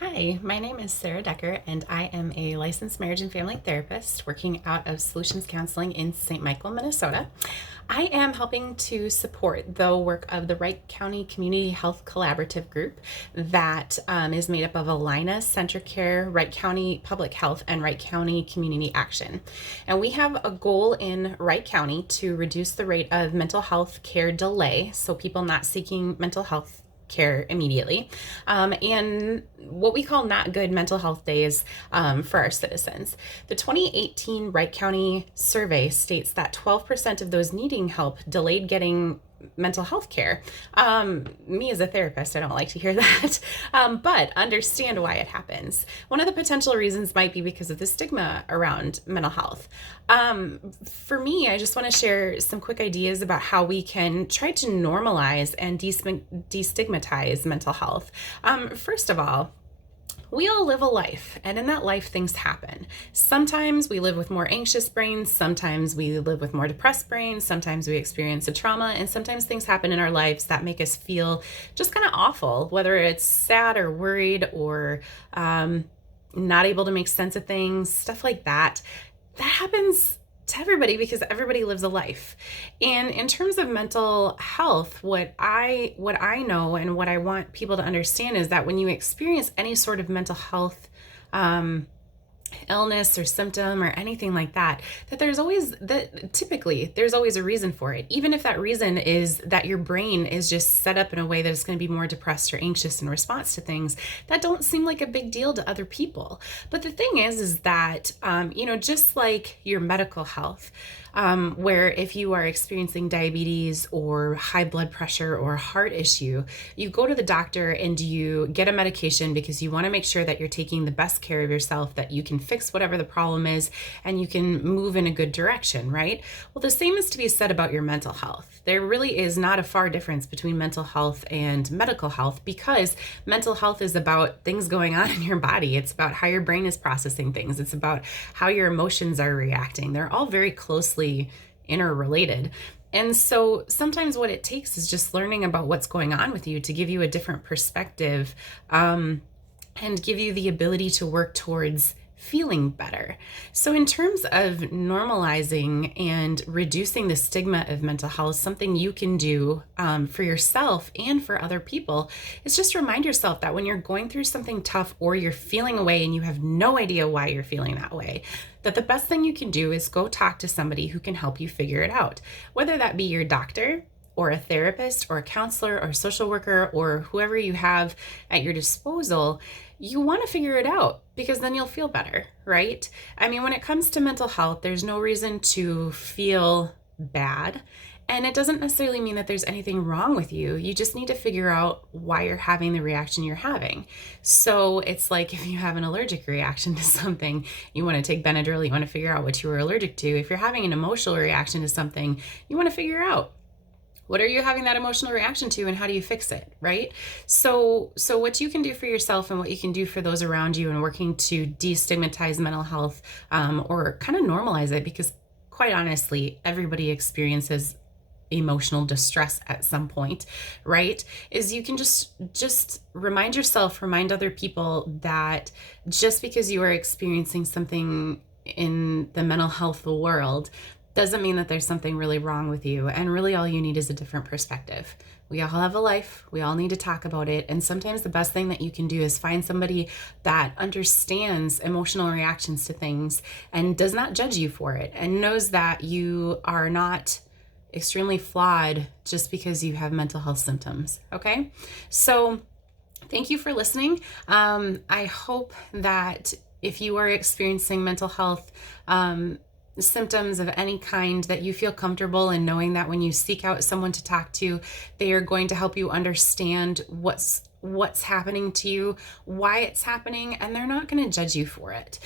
Hi, my name is Sarah Decker, and I am a licensed marriage and family therapist working out of Solutions Counseling in St. Michael, Minnesota. I am helping to support the work of the Wright County Community Health Collaborative Group that is made up of Allina, CentraCare, Wright County Public Health, and Wright County Community Action. And we have a goal in Wright County to reduce the rate of mental health care delay, so people not seeking mental health care immediately, and what we call not good mental health days for our citizens. The 2018 Wright County survey states that 12% of those needing help delayed getting mental health care. Me as a therapist, I don't like to hear that, but understand why it happens. One of the potential reasons might be because of the stigma around mental health. For me, I just want to share some quick ideas about how we can try to normalize and destigmatize mental health. First of all, we all live a life, and in that life, things happen. Sometimes we live with more anxious brains, sometimes we live with more depressed brains, sometimes we experience a trauma, and sometimes things happen in our lives that make us feel just kind of awful, whether it's sad or worried or not able to make sense of things, stuff like that. That happens to everybody because everybody lives a life. And in terms of mental health, what I know and what I want people to understand is that when you experience any sort of mental health illness or symptom or anything like that, typically there's always a reason for it. Even if that reason is that your brain is just set up in a way that it's going to be more depressed or anxious in response to things that don't seem like a big deal to other people. But the thing is that, just like your medical health, where if you are experiencing diabetes or high blood pressure or a heart issue, you go to the doctor and you get a medication because you want to make sure that you're taking the best care of yourself, that you can fix whatever the problem is, and you can move in a good direction, right? Well, the same is to be said about your mental health. There really is not a far difference between mental health and medical health, because mental health is about things going on in your body. It's about how your brain is processing things. It's about how your emotions are reacting. They're all very closely interrelated. And so sometimes what it takes is just learning about what's going on with you to give you a different perspective, and give you the ability to work towards feeling better. So in terms of normalizing and reducing the stigma of mental health, something you can do for yourself and for other people is just remind yourself that when you're going through something tough or you're feeling a way and you have no idea why you're feeling that way, that the best thing you can do is go talk to somebody who can help you figure it out, whether that be your doctor or a therapist or a counselor or a social worker or whoever you have at your disposal. You want to figure it out because then you'll feel better, right? I mean, when it comes to mental health, there's no reason to feel bad. And it doesn't necessarily mean that there's anything wrong with you. You just need to figure out why you're having the reaction you're having. So it's like if you have an allergic reaction to something, you want to take Benadryl, you want to figure out what you were allergic to. If you're having an emotional reaction to something, you want to figure out what are you having that emotional reaction to and how do you fix it, right? So what you can do for yourself and what you can do for those around you and working to destigmatize mental health, or kind of normalize it, because quite honestly, everybody experiences emotional distress at some point, right? Is you can just remind other people that just because you are experiencing something in the mental health world doesn't mean that there's something really wrong with you. And really all you need is a different perspective. We all have a life. We all need to talk about it. And sometimes the best thing that you can do is find somebody that understands emotional reactions to things and does not judge you for it and knows that you are not extremely flawed just because you have mental health symptoms. Okay? So thank you for listening. I hope that if you are experiencing mental health symptoms of any kind, that you feel comfortable in knowing that when you seek out someone to talk to, they are going to help you understand what's happening to you, why it's happening, and they're not going to judge you for it.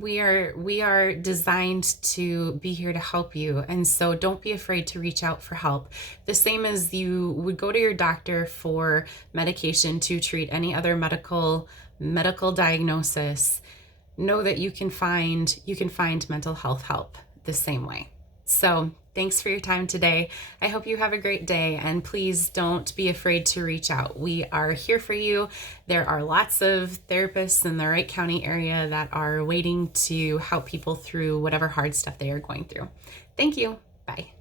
We are designed to be here to help you, and so don't be afraid to reach out for help. The same as you would go to your doctor for medication to treat any other medical diagnosis. Know that you can find mental health help the same way. So Thanks for your time today. I hope you have a great day, and please don't be afraid to reach out. We are here for you. There are lots of therapists in the Wright County area that are waiting to help people through whatever hard stuff they are going through. Thank you. Bye.